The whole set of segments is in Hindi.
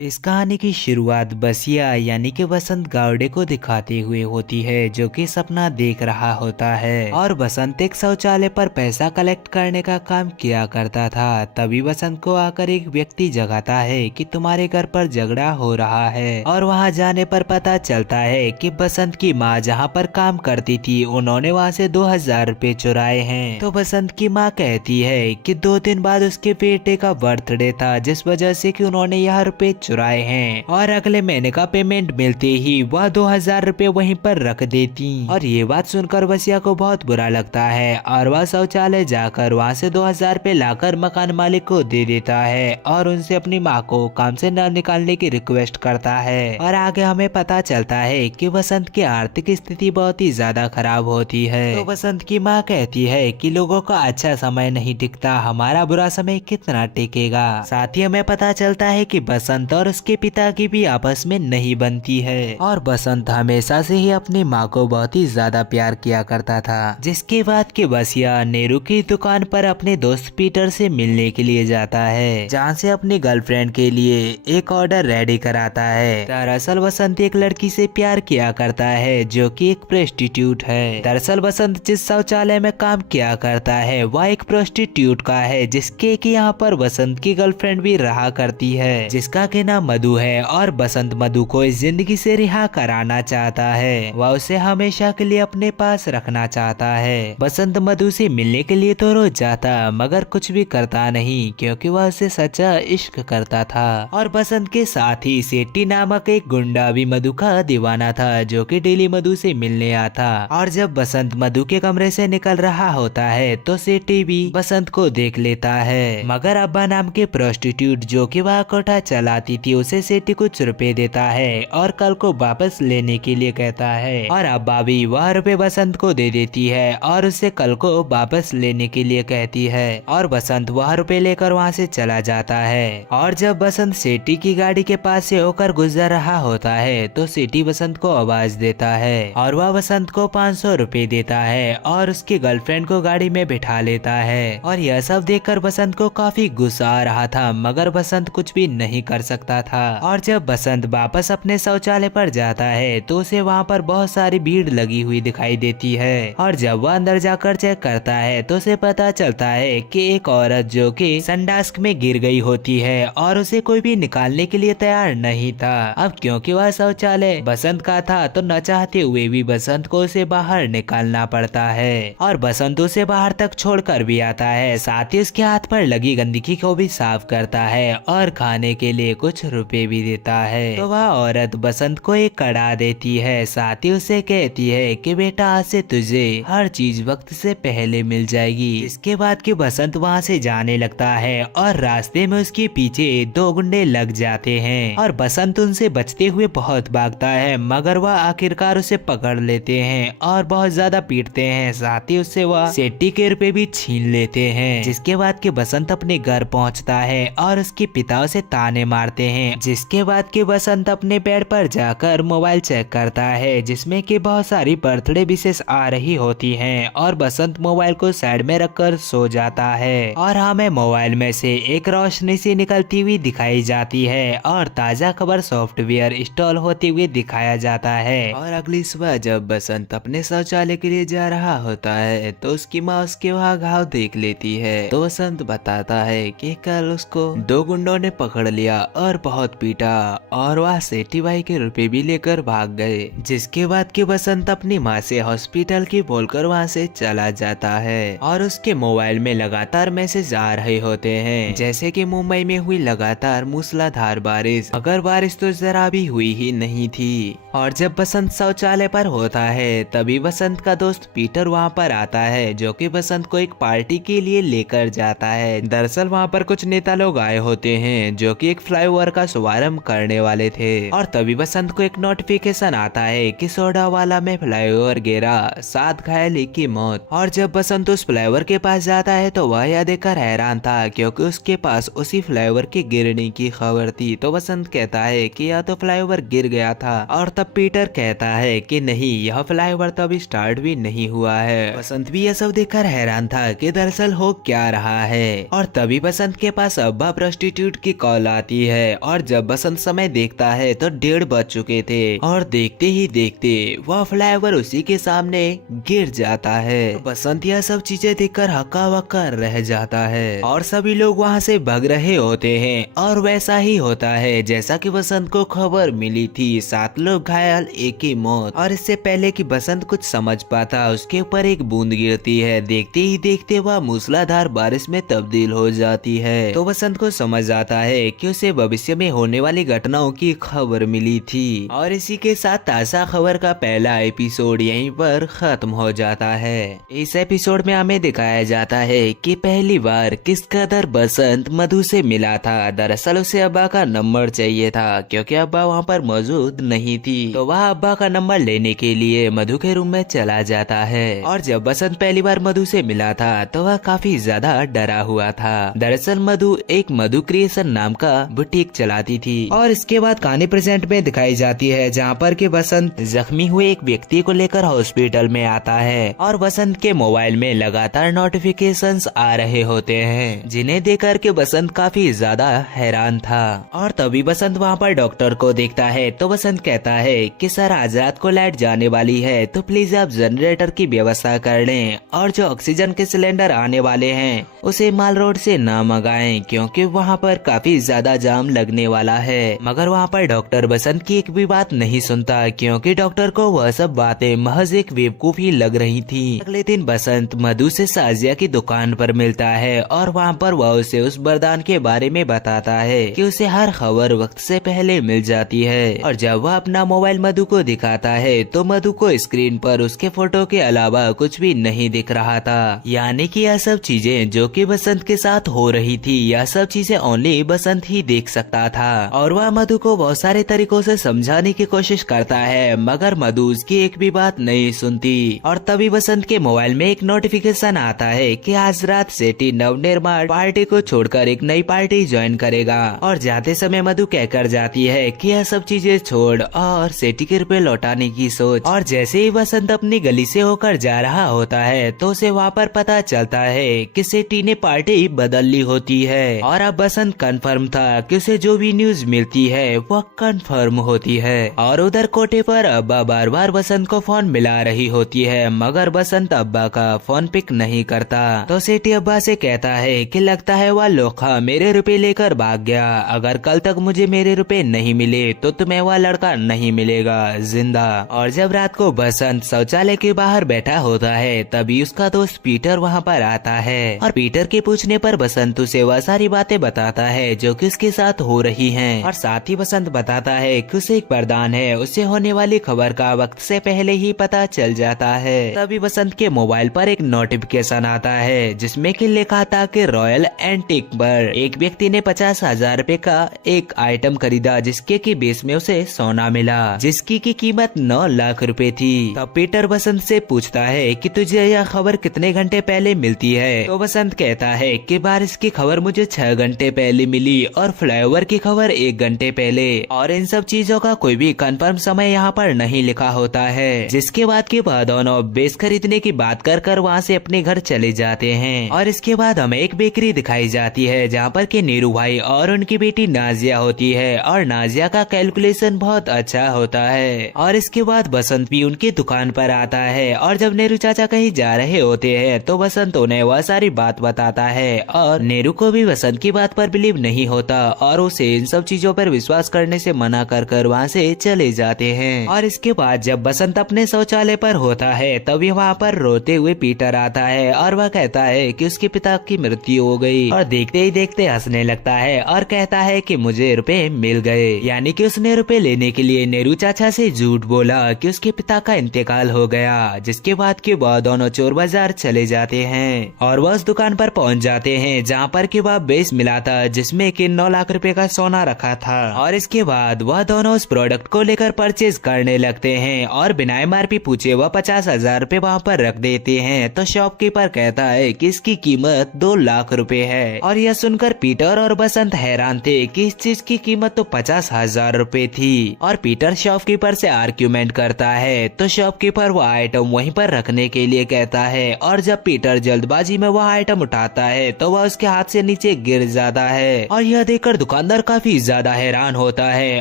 इस कहानी की शुरुआत बसिया यानी कि बसंत गावड़े को दिखाते हुए होती है, जो कि सपना देख रहा होता है। और बसंत एक शौचालय पर पैसा कलेक्ट करने का काम किया करता था। तभी बसंत को आकर एक व्यक्ति जगाता है कि तुम्हारे घर पर झगड़ा हो रहा है। और वहां जाने पर पता चलता है कि बसंत की माँ जहां पर काम करती थी, उन्होंने वहां से 2000 रुपए चुराए हैं। तो बसंत की माँ कहती है कि 2 दिन बाद उसके बेटे का बर्थडे था, जिस वजह से कि उन्होंने यह रुपए चुराए हैं। और अगले महीने का पेमेंट मिलते ही वह 2000 रुपए वहीं पर रख देती। और ये बात सुनकर बसिया को बहुत बुरा लगता है और वह शौचालय जाकर वहाँ से 2000 रुपए लाकर मकान मालिक को दे देता है और उनसे अपनी माँ को काम से न निकालने की रिक्वेस्ट करता है। और आगे हमें पता चलता है कि बसंत की आर्थिक स्थिति बहुत ही ज्यादा खराब होती है। तो बसंत की माँ कहती है कि लोगों का अच्छा समय नहीं टिकता, हमारा बुरा समय कितना टिकेगा। साथ ही हमें पता चलता है कि बसंत और उसके पिता की भी आपस में नहीं बनती है। और बसंत हमेशा से ही अपनी माँ को बहुत ही ज्यादा प्यार किया करता था। जिसके बाद के बसिया नेहरू की दुकान पर अपने दोस्त पीटर से मिलने के लिए जाता है, जहाँ से अपनी गर्लफ्रेंड के लिए एक ऑर्डर रेडी कराता है। दरअसल बसंत एक लड़की से प्यार किया करता है, जो कि एक प्रोस्टिट्यूट है। दरअसल बसंत जिस शौचालय में काम किया करता है वह एक प्रोस्टिट्यूट का है, जिसके कि यहाँ पर बसंत की गर्लफ्रेंड भी रहा करती है, जिसका के नाम मधु है। और बसंत मधु को इस जिंदगी से रिहा कराना चाहता है, वह उसे हमेशा के लिए अपने पास रखना चाहता है। बसंत मधु से मिलने के लिए तो रोज जाता, मगर कुछ भी करता नहीं, क्योंकि वह उसे सच्चा इश्क करता था। और बसंत के साथ ही सेठी नामक एक गुंडा भी मधु का दीवाना था, जो कि डेली मधु से मिलने आता। और जब बसंत मधु के कमरे से निकल रहा होता है तो सेठी भी बसंत को देख लेता है, मगर अब्बा नाम के प्रोस्टिट्यूट जो कि वह कोठा चलाती थी उसे सेठी कुछ रुपए देता है और कल को वापस लेने के लिए कहता है। और अब्बा भी वह रुपए बसंत को दे देती है और उसे कल को वापस लेने के लिए कहती है। और बसंत वह रुपए लेकर वहाँ से चला जाता है। और जब बसंत सेठी की गाड़ी के पास से होकर गुजर रहा होता है तो सेठी बसंत को आवाज देता है और वह बसंत को 500 रुपए देता है और उसकी गर्लफ्रेंड को गाड़ी में बिठा लेता है। और यह सब देखकर बसंत को काफी गुस्सा आ रहा था, मगर बसंत कुछ भी नहीं कर सकता था। और जब बसंत वापस अपने शौचालय पर जाता है तो उसे वहाँ पर बहुत सारी भीड़ लगी हुई दिखाई देती है। और जब वह अंदर जाकर चेक करता है तो उसे पता चलता है कि एक औरत जो कि संडास्क में गिर गई होती है और उसे कोई भी निकालने के लिए तैयार नहीं था। अब क्योंकि वह शौचालय बसंत का था तो न चाहते हुए भी बसंत को उसे बाहर निकालना पड़ता है। और बसंत उसे बाहर तक छोड़कर भी आता है, साथ ही उसके हाथ पर लगी गंदगी को भी साफ करता है और खाने के लिए कुछ रुपए भी देता है। तो वह औरत बसंत को एक कड़ा देती है, साथ ही उसे कहती है कि बेटा आज से तुझे हर चीज वक्त से पहले मिल जाएगी। इसके बाद कि बसंत वहाँ से जाने लगता है और रास्ते में उसके पीछे 2 गुंडे लग जाते हैं और बसंत उनसे बचते हुए बहुत भागता है, मगर वह आखिरकार उसे पकड़ लेते हैं और बहुत ज्यादा पीटते हैं। साथ ही उससे वह सेठी के रुपए भी छीन लेते हैं। जिसके बाद कि बसंत अपने घर पहुंचता है और उसके पिता उसे ताने मारते हैं। जिसके बाद कि बसंत अपने बेड पर जाकर मोबाइल चेक करता है, जिसमें कि बहुत सारी बर्थडे विशेष आ रही होती हैं। और बसंत मोबाइल को साइड में रखकर सो जाता है और हमें मोबाइल में से एक रोशनी सी निकलती हुई दिखाई जाती है और ताजा खबर सॉफ्टवेयर इंस्टॉल होते हुए दिखाया जाता है। और अगली सुबह जब बसंत अपने शौचालय के लिए जा रहा होता है तो उसकी माँ उसके वहाँ घाव देख लेती है। तो बसंत बताता है कि कल उसको 2 गुंडों ने पकड़ लिया और बहुत पीटा और वह सेठी भाई के रुपए भी लेकर भाग गए। जिसके बाद कि बसंत अपनी माँ से हॉस्पिटल की बोलकर वहाँ से चला जाता है। और उसके मोबाइल में लगातार मैसेज आ रहे होते हैं, जैसे कि मुंबई में हुई लगातार मूसलाधार बारिश, मगर बारिश तो जरा भी हुई ही नहीं थी। और जब बसंत शौचालय पर होता है तभी बसंत का दोस्त पीटर वहाँ पर आता है, जो कि बसंत को एक पार्टी के लिए लेकर जाता है। दरअसल वहाँ पर कुछ नेता लोग आए होते हैं जो कि एक फ्लाईओवर का शुभारंभ करने वाले थे। और तभी बसंत को एक नोटिफिकेशन आता है कि सोडावाला में फ्लाईओवर गिरा, 7 घायल, 1 की मौत। और जब बसंत उस फ्लाईओवर के पास जाता है तो वह यह देखकर हैरान था, क्योंकि उसके पास उसी फ्लाईओवर के गिरने की खबर थी। तो बसंत कहता है कि यह तो फ्लाईओवर गिर गया था। और तब पीटर कहता है कि नहीं, यह फ्लाईओवर तो अभी स्टार्ट भी नहीं हुआ है। बसंत भी यह सब देखकर हैरान था कि दरअसल हो क्या रहा है। और तभी बसंत के पास अब्बा प्रोस्टिट्यूट की कॉल आती है है और जब बसंत समय देखता है तो 1:30 बज चुके थे और देखते ही देखते वह फ्लाईओवर उसी के सामने गिर जाता है। बसंत यह सब चीजें देखकर हक्का बक्का रह जाता है और सभी लोग वहाँ से भाग रहे होते हैं और वैसा ही होता है जैसा कि बसंत को खबर मिली थी। 7 लोग घायल, 1 की मौत। और इससे पहले कि बसंत कुछ समझ पाता उसके ऊपर एक बूंद गिरती है। देखते ही देखते वह मूसलाधार बारिश में तब्दील हो जाती है। तो बसंत को समझ आता है कि उसे भविष्य में होने वाली घटनाओं की खबर मिली थी। और इसी के साथ ताज़ा खबर का पहला एपिसोड यहीं पर खत्म हो जाता है। इस एपिसोड में हमें दिखाया जाता है कि पहली बार किस कदर बसंत मधु से मिला था। दरअसल उसे अब्बा का नंबर चाहिए था क्योंकि अब्बा वहाँ पर मौजूद नहीं थी। तो वह अब्बा का नंबर लेने के लिए मधु के रूम में चला जाता है। और जब बसंत पहली बार मधु से मिला था तो वह काफी ज्यादा डरा हुआ था। दरअसल मधु एक मधु क्रिएशन नाम का बुटीक चलाती थी। और इसके बाद कहानी प्रेजेंट में दिखाई जाती है जहाँ पर कि बसंत जख्मी हुए एक व्यक्ति को लेकर हॉस्पिटल में आता है और बसंत के मोबाइल में लगातार नोटिफिकेशंस आ रहे होते हैं जिन्हें देखकर के बसंत काफी ज्यादा हैरान था। और तभी बसंत वहाँ पर डॉक्टर को देखता है तो बसंत कहता है कि सर आज रात को लाइट जाने वाली है तो प्लीज आप जनरेटर की व्यवस्था कर लें और जो ऑक्सीजन के सिलेंडर आने वाले हैं उसे माल रोड से न मंगाएं क्योंकि वहाँ पर काफी ज्यादा जाम लगने वाला है। मगर वहाँ पर डॉक्टर बसंत की एक भी बात नहीं सुनता क्योंकि डॉक्टर को वह सब बातें महज एक बेवकूफी लग रही थी। अगले दिन बसंत मधु से साजिया की दुकान पर मिलता है और वहाँ पर वह उसे उस वरदान के बारे में बताता है कि उसे हर खबर वक्त से पहले मिल जाती है। और जब वह अपना मोबाइल मधु को दिखाता है तो मधु को स्क्रीन पर उसके फोटो के अलावा कुछ भी नहीं दिख रहा था। यानी कि यह सब चीजें जो कि बसंत के साथ हो रही थी यह सब चीजें ओनली बसंत ही देख सकता था। और वह मधु को बहुत सारे तरीकों से समझाने की कोशिश करता है मगर मधु उसकी एक भी बात नहीं सुनती। और तभी बसंत के मोबाइल में एक नोटिफिकेशन आता है कि आज रात सेठी नवनिर्माण पार्टी को छोड़कर एक नई पार्टी ज्वाइन करेगा। और जाते समय मधु कहकर जाती है कि यह सब चीजें छोड़ और सेठी के रुपए लौटाने की सोच। और जैसे ही बसंत अपनी गली से होकर जा रहा होता है तो उसे वहाँ पर पता चलता है कि सेठी ने पार्टी बदल ली होती है। और अब बसंत कंफर्म था कि उसे जो भी न्यूज मिलती है वह कंफर्म होती है। और उधर कोठे पर अब्बा बार बार बसंत को फोन मिला रही होती है मगर बसंत अब्बा का फोन पिक नहीं करता। तो सेठी अब्बा से कहता है कि लगता है वह लोखा मेरे रुपए लेकर भाग गया। अगर कल तक मुझे मेरे रुपए नहीं मिले तो तुम्हें वह लड़का नहीं मिलेगा जिंदा। और जब रात को बसंत शौचालय के बाहर बैठा होता है तभी उसका दोस्त पीटर वहाँ पर आता है। और पीटर के पूछने पर बसंत उसे वह सारी बातें बताता है जो कि उसके साथ हो रही हैं। और साथ ही बसंत बताता है कि उसे एक वरदान है, उसे होने वाली खबर का वक्त से पहले ही पता चल जाता है। तभी बसंत के मोबाइल पर एक नोटिफिकेशन आता है जिसमें कि लिखा था कि रॉयल एंटीक पर एक व्यक्ति ने 50,000 रुपए का एक आइटम खरीदा जिसके की बेस में उसे सोना मिला जिसकी की कीमत 9 लाख रुपए थी। तब पीटर बसंत से पूछता है कि तुझे यह खबर कितने घंटे पहले मिलती है। तो बसंत कहता है कि बारिश की खबर मुझे 6 घंटे पहले मिली और फ्लाईओवर की खबर 1 घंटे पहले। और इन सब चीजों का कोई भी कंफर्म समय यहाँ पर नहीं लिखा होता है। जिसके बाद के बाद दोनों बेस खरीदने की बात कर वहाँ से अपने घर चले जाते हैं। और इसके बाद हमें एक बेकरी दिखाई जाती है जहाँ पर के नीरू भाई और उनकी बेटी नाजिया होती है और नाजिया का कैलकुलेशन बहुत अच्छा होता है। और इसके बाद बसंत भी उनकी दुकान पर आता है और जब नेहरू चाचा कहीं जा रहे होते हैं तो बसंत उन्हें वह सारी बात बताता है और नेहरू को भी बसंत की बात पर बिलीव नहीं होता और उसे इन सब चीजों पर विश्वास करने से मना कर वहाँ से चले जाते हैं। और इसके बाद जब बसंत अपने शौचालय पर होता है तभी वहाँ पर रोते हुए पीटर आता है और वह कहता है कि उसके पिता की मृत्यु हो गई। और देखते ही देखते हंसने लगता है और कहता है कि मुझे रुपए मिल गए। यानी कि उसने रुपए लेने के लिए नेहरू चाचा से झूठ बोला कि उसके पिता का इंतकाल हो गया। जिसके बाद के बाद दोनों चोर बाजार चले जाते हैं और वह उस दुकान पर पहुंच जाते हैं जहाँ पर कि वह बेस मिला था जिसमें कि 9 लाख रुपए का सोना रखा था। और इसके बाद वह दोनों उस प्रोडक्ट को लेकर परचेज करने लगते हैं और बिना MRP पूछे वह 50,000 रुपए वहाँ पर रख देते हैं। तो शॉपकीपर कहता है कि इसकी कीमत 2 लाख रुपए है। और यह सुनकर पीटर और बसंत हैरान थे कि इस चीज की कीमत तो 50,000 रुपए थी। और पीटर शॉपकीपर से आर्ग्यूमेंट करता है तो शॉपकीपर वह आइटम वहीं पर रखने के लिए कहता है। और जब पीटर जल्दबाजी में वह आइटम उठाता है तो वह उसके हाथ से नीचे गिर जाता है। और यह देखकर दुकानदार काफी ज्यादा हैरान होता है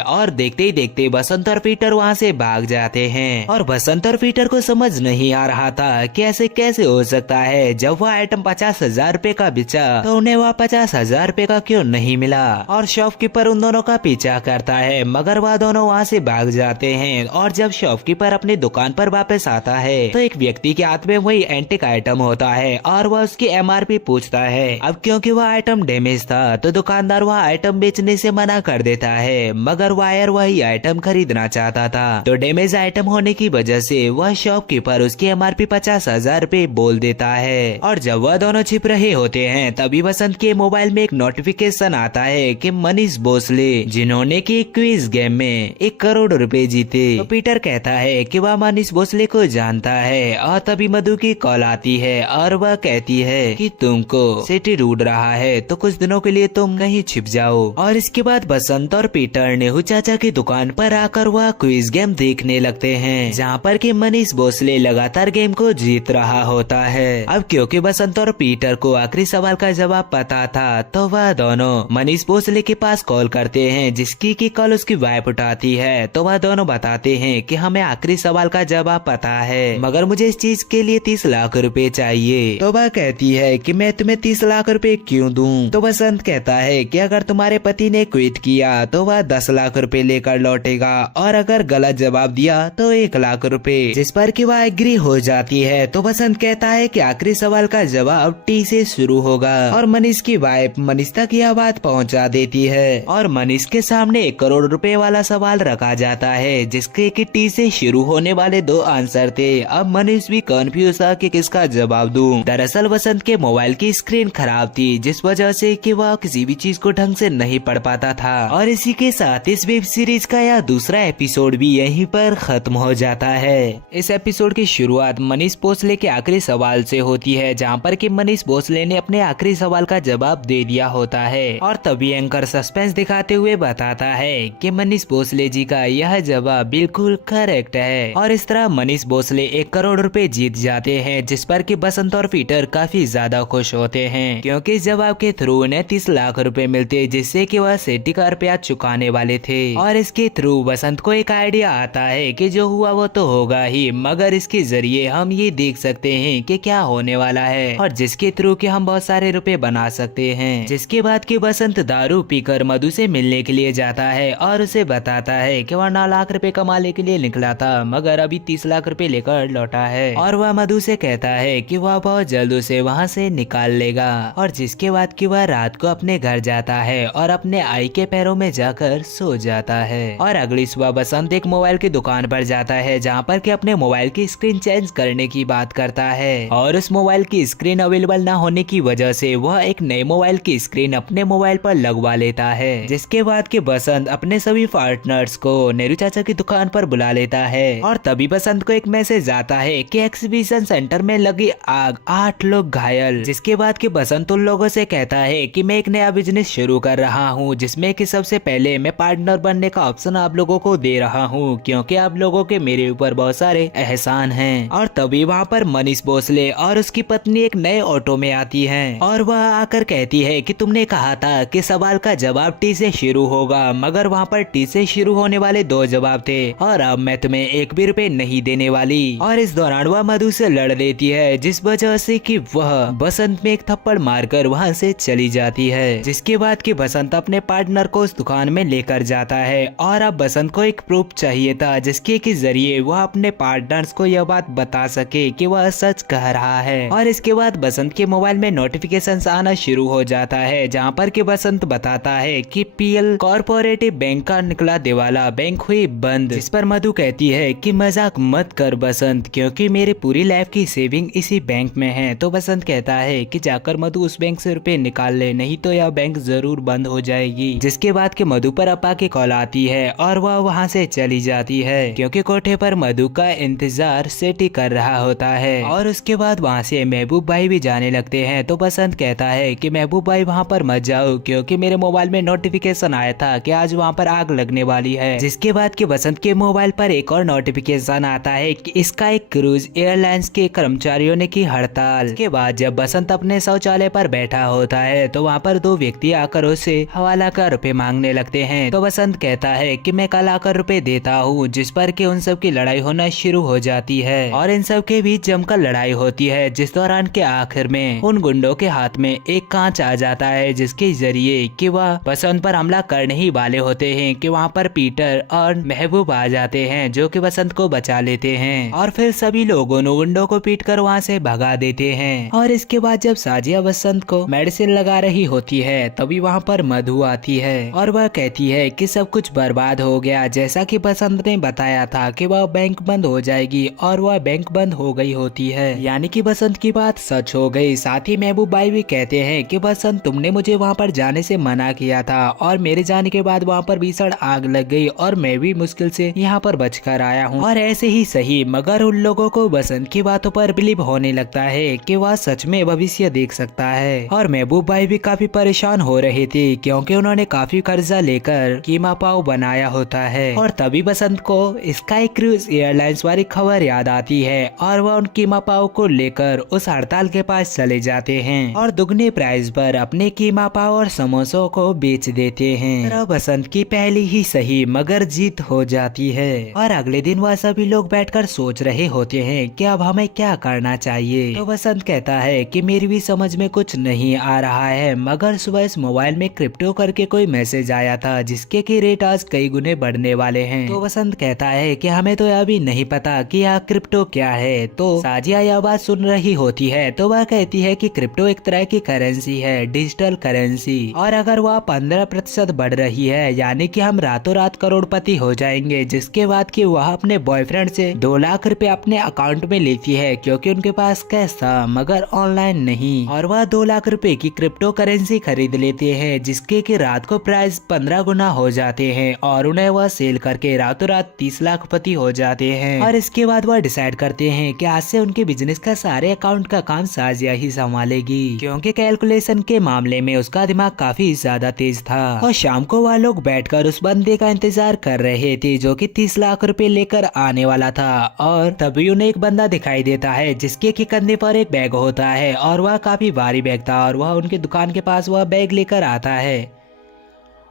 और देखते ही देखते बसंत और पीटर वहाँ से भाग जाते हैं। और बसंत और पीटर को समझ नहीं आ रहा था कि ऐसे कैसे हो सकता है, जब वह आइटम 50,000 रूपए का बेचा तो उन्हें वह 50,000 रूपए का क्यों नहीं मिला। और शॉपकीपर उन दोनों का पीछा करता है मगर वह दोनों वहाँ से भाग जाते हैं। और जब शॉपकीपर अपनी दुकान पर वापस आता है तो एक व्यक्ति के हाथ में वही एंटिक आइटम होता है और वह उसकी MRP पूछता है। अब क्योंकि वह आइटम डैमेज था तो दुकानदार वह आइटम बेचने से मना कर देता है, मगर वायर वही आइटम खरीदना चाहता था। तो डैमेज आइटम होने की वजह से वह शॉपकीपर उसकी MRP 50,000 रूपए बोल देता है। और जब वह दोनों छिप रहे होते हैं तभी बसंत के मोबाइल में एक नोटिफिकेशन आता है कि मनीष भोसले जिन्होंने की क्विज गेम में 1 करोड़ रुपए जीते। तो पीटर कहता है कि वह मनीष भोसले को जानता है। और तभी मधु की कॉल आती है और वह कहती है कि तुमको सिटी ढूंढ रहा है तो कुछ दिनों के लिए तुम कहीं छिप जाओ। और इसके बाद बसंत और पीटर नेहरू चाचा की दुकान पर आकर वह क्विज गेम देखने लगते हैं, जहाँ पर कि मनीष भोसले लगातार गेम को जीत रहा होता है। अब क्योंकि बसंत और पीटर को आखिरी सवाल का जवाब पता था तो वह दोनों मनीष भोसले के पास कॉल करते हैं, जिसकी की कॉल उसकी वाइफ उठाती है। तो वह दोनों बताते हैं कि हमें आखिरी सवाल का जवाब पता है, मगर मुझे इस चीज के लिए 30 लाख रुपए चाहिए। तो वह कहती है कि मैं तुम्हें 30 लाख रुपए क्यों दूं? तो बसंत कहता है कि अगर तुम्हारे पति ने क्विट किया तो वह 10 लाख रुपए लेकर लौटेगा और अगर गलत जवाब दिया तो 1 लाख रुपए, जिस पर कि वह एग्री हो जाती है। तो बसंत कहता है कि आखिरी सवाल का जवाब टी से शुरू होगा और मनीष की वाइफ मनीष तक यह बात पहुंचा देती है। और मनीष के सामने 1 करोड़ रुपए वाला सवाल रखा जाता है, जिसके कि टी से शुरू होने वाले 2 आंसर थे। अब मनीष भी कंफ्यूज था कि किसका जवाब दूं। दरअसल बसंत के मोबाइल की स्क्रीन खराब थी, जिस वजह से कि वह किसी भी चीज को ढंग से नहीं पढ़ पाता था। और इसी के साथ इस वेब सीरीज का यह दूसरा एपिसोड भी यहीं पर खत्म हो जाता है। इस एपिसोड की शुरुआत मनीष भोसले के आखिरी सवाल से होती है, जहाँ पर कि मनीष भोसले ने अपने आखिरी सवाल का जवाब दे दिया होता है। और तभी एंकर सस्पेंस दिखाते हुए बताता है कि मनीष भोसले जी का यह जवाब बिल्कुल करेक्ट है। और इस तरह मनीष भोसले 1 करोड़ रुपए जीत जाते हैं, जिस पर कि बसंत और पीटर काफी ज्यादा खुश होते हैं, क्योंकि इस जवाब के थ्रू उन्हें 30 लाख रुपए मिलते, जिससे कि वह सेठी का रुपया चुकाने वाले थे। और इसके थ्रू बसंत को एक आइडिया आता है कि जो हुआ वो तो होगा ही, मगर इसके जरिए हम ये देख सकते हैं कि क्या होने वाला है और जिसके थ्रू कि हम बहुत सारे रुपए बना सकते हैं। जिसके बाद कि बसंत दारू पीकर मधु से मिलने के लिए जाता है और उसे बताता है कि वह 9 लाख रुपए कमाने के लिए निकला था, मगर अभी 30 लाख रुपए लेकर लौटा है। और वह मधु से कहता है कि वह बहुत जल्द उसे वहाँ से निकाल लेगा। और जिसके बाद कि वह रात को अपने घर जाता है और अपने आई के पैरों में जाकर सो जाता है। और अगली सुबह बसंत एक मोबाइल की दुकान पर जाता है, जहाँ पर कि अपने मोबाइल की स्क्रीन चेंज करने की बात करता है। और उस मोबाइल की स्क्रीन अवेलेबल न होने की वजह से वह एक नए मोबाइल की स्क्रीन अपने मोबाइल पर लगवा लेता है। जिसके बाद कि बसंत अपने सभी पार्टनर्स को नेहरू चाचा की दुकान पर बुला लेता है। और तभी बसंत को एक मैसेज आता है कि एग्जीबिशन सेंटर में लगी आग, 8 लोग घायल। जिसके बाद कि बसंत उन लोगों से कहता है कि मैं एक नया बिजनेस शुरू कर रहा हूँ, जिसमें कि सबसे पहले मैं पार्टनर बनने का ऑप्शन आप लोगों को दे रहा हूँ, क्योंकि आप लोगों के मेरे ऊपर बहुत सारे एहसान हैं। और तभी वहाँ पर मनीष भोसले और उसकी पत्नी एक नए ऑटो में आती हैं और वह आकर कहती है कि तुमने कहा था कि सवाल का जवाब टी से शुरू होगा, मगर वहाँ पर टी से शुरू होने वाले 2 जवाब थे और अब मैं तुम्हें 1 भी रुपए नहीं देने वाली। और इस दौरान वह मधु से लड़ लेती है, जिस वजह से कि वह बसंत में एक थप्पड़ मारकर वहाँ से चली जाती है। जिसके बाद कि बसंत अपने पार्टनर को उस दुकान में लेकर जाता है और अब बसंत को एक प्रूफ चाहिए था, जिसके के जरिए वह अपने पार्टनर्स को यह बात बता सके कि वह सच कह रहा है। और इसके बाद बसंत के मोबाइल में नोटिफिकेशंस आना शुरू हो जाता है, जहाँ पर कि बसंत बताता है कि PL कॉर्पोरेटिव बैंक का निकला दिवाला, बैंक हुई बंद। जिस पर मधु कहती है कि मजाक मत कर बसंत, क्योंकि मेरी पूरी लाइफ की सेविंग इसी बैंक में है। तो बसंत कहता है कि जाकर मधु उस बैंक से रुपए निकाल ले, नहीं तो यह बैंक जरूर बंद हो जाएगी। जिसके बाद कि मधु पर अपा की कॉल आती है और वह वहाँ से चली जाती है, क्योंकि कोठे पर मधु का इंतजार सेठी कर रहा होता है। और उसके बाद वहाँ से महबूब भाई भी जाने लगते हैं। तो बसंत कहता है कि महबूब भाई वहाँ पर मत जाओ, क्योंकि मेरे मोबाइल में नोटिफिकेशन आया था कि आज वहाँ पर आग लगने वाली है। जिसके बाद कि बसंत के मोबाइल पर एक और नोटिफिकेशन आता है कि स्काई क्रूज एयरलाइंस के कर्मचारियों ने की हड़ताल। के बाद जब बसंत अपने शौचालय पर बैठा होता है तो वहाँ पर 2 व्यक्ति आकर उसे हवाला कर रुपए मांगने लगते हैं। तो बसंत कहता है कि मैं कल आकर रुपए देता हूँ, जिस पर कि उन सब की लड़ाई होना शुरू हो जाती है और इन सब के बीच जमकर लड़ाई होती है, जिस दौरान के आखिर में उन गुंडों के हाथ में एक कांच आ जाता है, जिसके जरिए कि वह बसंत पर हमला करने ही वाले होते हैं कि वहाँ पर पीटर और महबूब आ जाते हैं, जो कि बसंत को बचा लेते हैं और फिर सभी लोगों ने गुंडों को पीट कर वहाँ से भगा देते हैं। और इसके बाद जब साजिया बसंत को मेडिसिन लगा रही होती है तभी वहाँ पर मधु आती है और वह कहती है कि सब कुछ बर्बाद हो गया, जैसा कि बसंत ने बताया था कि वह बैंक बंद हो जाएगी और वह बैंक बंद हो गई होती है, यानी कि बसंत की बात सच हो गई। साथ ही महबूब भाई भी कहते हैं कि बसंत तुमने मुझे वहाँ पर जाने से मना किया था और मेरे जाने के बाद वहाँ पर भीषण आग लग गई और मैं भी मुश्किल से यहाँ पर बचकर आया हूँ। और ऐसे ही सही, मगर उन लोगों को बसंत की बातों पर बिलीव होने लगता है कि वह सच में भविष्य देख सकता है। और महबूब भाई भी काफी परेशान हो रहे थे क्योंकि उन्होंने काफी कर्जा लेकर कीमा पाव बनाया होता है। और तभी बसंत को स्काई क्रूज एयरलाइंस वाली खबर याद आती है और वह उन कीमा पाव को लेकर उस हड़ताल के पास चले जाते हैं और दुगने प्राइस पर अपने कीमा पाव और समोसों को बेच देते हैं। तरह बसंत की पहली ही सही मगर जीत हो जाती है और अगले दिन वह सभी लोग बैठकर सोच रहे होते हैं कि अब हमें क्या करना चाहिए। तो बसंत कहता है कि मेरी भी समझ में कुछ नहीं आ रहा है, मगर सुबह इस मोबाइल में क्रिप्टो करके कोई मैसेज आया था जिसके की रेट आज कई गुने बढ़ने वाले हैं। तो बसंत कहता है कि हमें तो अभी नहीं पता कि यह क्रिप्टो क्या है। तो साजिया यह बात सुन रही होती है तो वह कहती है कि क्रिप्टो एक तरह की करेंसी है, डिजिटल करेंसी, और अगर वह 15% बढ़ रही है यानी कि हम रातों रात करोड़पति हो जाएंगे। जिसके बाद कि वह अपने बॉयफ्रेंड से 2 लाख रुपए अपने अकाउंट में लेती है क्योंकि उनके पास कैश था मगर ऑनलाइन नहीं, और वह 2 लाख रुपए की क्रिप्टो करेंसी खरीद लेते हैं जिसके कि रात को प्राइस 15 गुना हो जाते हैं और उन्हें वह सेल करके रातों रात 30 लाख पति हो जाते हैं। और इसके बाद वह डिसाइड करते हैं कि आज से उनके बिजनेस का सारे अकाउंट का काम साजिया ही संभालेगी क्योंकि कैलकुलेशन के मामले में उसका दिमाग काफी ज्यादा तेज था। और शाम को वह लोग बैठकर उस बंदे का इंतजार कर रहे थे जो कि 30 लाख रुपए लेकर आने वाला था। और तभी उन्हें एक बंदा दिखाई देता है जिसके की कंधे पर एक बैग होता है और वह काफी भारी बैग था और वह उनके दुकान के पास वह बैग लेकर आता है